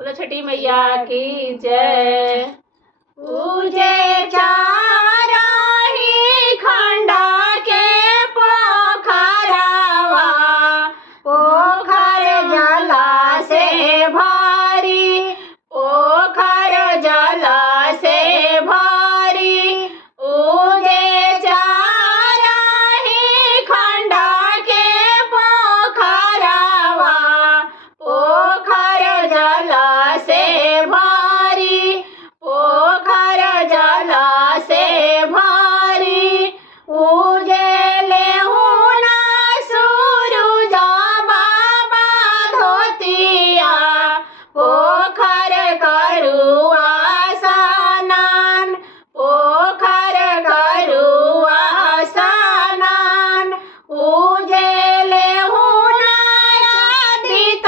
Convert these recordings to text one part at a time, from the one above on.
बोलो छठी मैया की जय। पूजे चारही खंडा के पोखरवा, पोखर जला से भरी, पोखर जला से भरी। पूजे चारही खंडा के पोखरवा, पोखर जला से भरी, पोखर जला से भरी। उजेले हुना सूरज बाबा धोतिया, पोखर करुआ स्नान, पोखर करुआ स्नान। उजेले हुना चंदित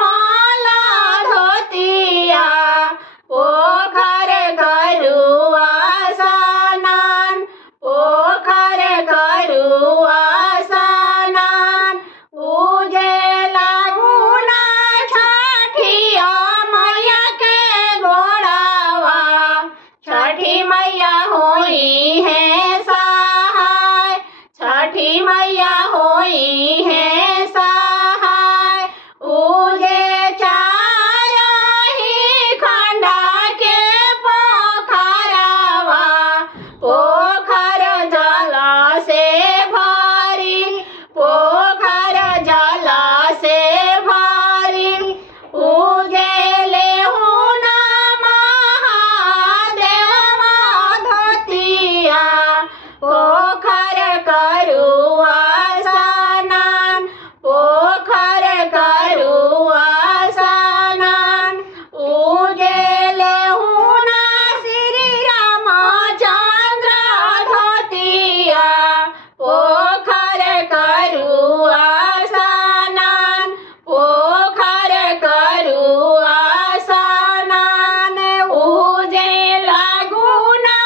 माला धोतिया, पोखर करुआ स्नान, पोखर करुआ स्नान। उजेला गुना छठिया मैया के गोड़ावा, छठी मैया होई है सहाय, छठी मैया होई है सहाय। उजे चारही खंडा के पोखरवा, पोखर जला से भरी, पोखर जला से भरी। उजेले हुना महादेव धोतिया, पोखर करुआ स्नान, पोखर करुआ स्नान। उजेले हुना श्री रामचंद्र धोतिया, पोखर करुआ स्नान, पोखर करुआ स्नान। उजेला गुना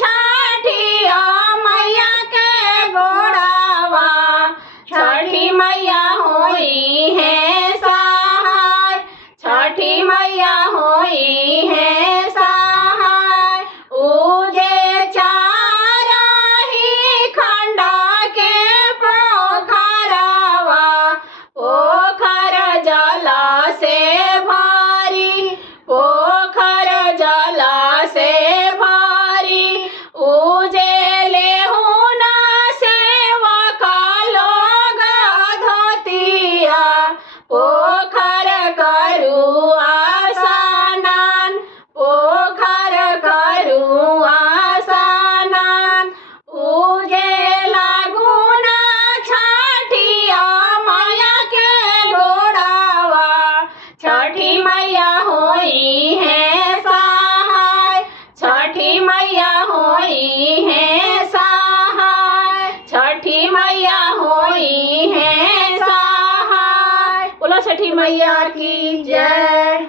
छठिया मैया के गोड़ावा, छठी मैया होई है सहाय, छठी मैया होई है सहाय। उजे चारही खंडा के पोखरवा, पोखर जला से भरी, पोखर जला से भरी। उजेले हुना सेवक लोग धोतिया, पोखर करुआ स्नान, पोखर करुआ स्नान। उजेला गुना छठिया मैया के गोड़ावा, छठी मैया होई है सहाय, छठी मैया होई है सहाय, छठी मैया होई है सहाय। बोलो छठी मैया की जय।